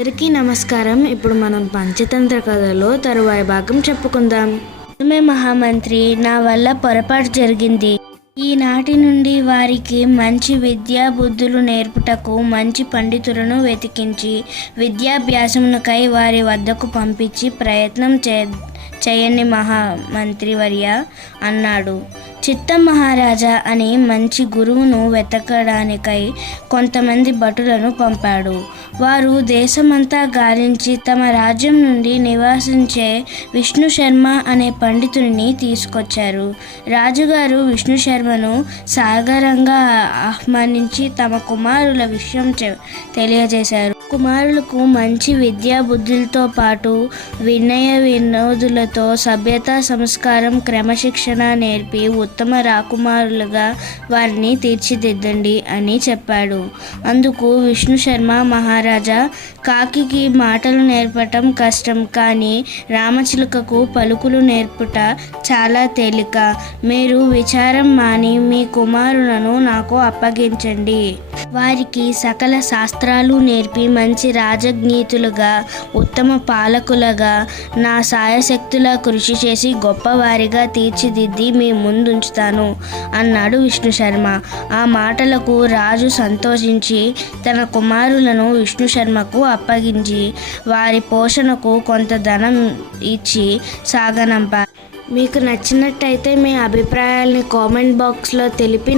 అందరికీ నమస్కారం. ఇప్పుడు మనం పంచతంత్ర కథలో తరువాయి భాగం చెప్పుకుందాం. మహామంత్రి, నా వల్ల పొరపాటు జరిగింది. ఈనాటి నుండి వారికి మంచి విద్యా బుద్ధులు నేర్పుటకు మంచి పండితులను వెతికించి విద్యాభ్యాసమునకై వారి వద్దకు పంపించి ప్రయత్నం చేయండి మహామంత్రివర్య అన్నాడు. చిత్తం మహారాజా అని మంచి గురువును వెతకడానికై కొంతమంది భటులను పంపాడు. వారు దేశమంతా గాలించి తమ రాజ్యం నుండి నివాసించే విష్ణు శర్మ అనే పండితుడిని తీసుకొచ్చారు. రాజుగారు విష్ణు శర్మను సాగరంగా ఆహ్వానించి తమ కుమారుల విషయం తెలియజేశారు. కుమారులకు మంచి విద్యా బుద్ధులతో పాటు వినయ వినోదులతో సభ్యత సంస్కారం క్రమశిక్షణ నేర్పి ఉత్తమ రాకుమారులుగా వారిని తీర్చిదిద్దండి అని చెప్పాడు. అందుకు విష్ణు శర్మ, మహారాజా, కాకికి మాటలు నేర్పటం కష్టం, కానీ రామచిలుకకు పలుకులు నేర్పుట చాలా తేలిక. మీరు విచారం మాని మీ కుమారులను నాకు అప్పగించండి. వారికి సకల శాస్త్రాలు నేర్పి మంచి రాజనీతులుగా ఉత్తమ పాలకులుగా నా సాయశక్తులా కృషి చేసి గొప్పవారిగా తీర్చిదిద్ది మీ ముందుంచుతాను అన్నాడు విష్ణు శర్మ. ఆ మాటలకు రాజు సంతోషించి తన కుమారులను విష్ణు శర్మకు అప్పగించి వారి పోషణకు కొంత ధనం ఇచ్చి సాగనంపారు. మీకు నచ్చినట్టయితే మీ అభిప్రాయాల్ని కామెంట్ బాక్స్లో తెలిపి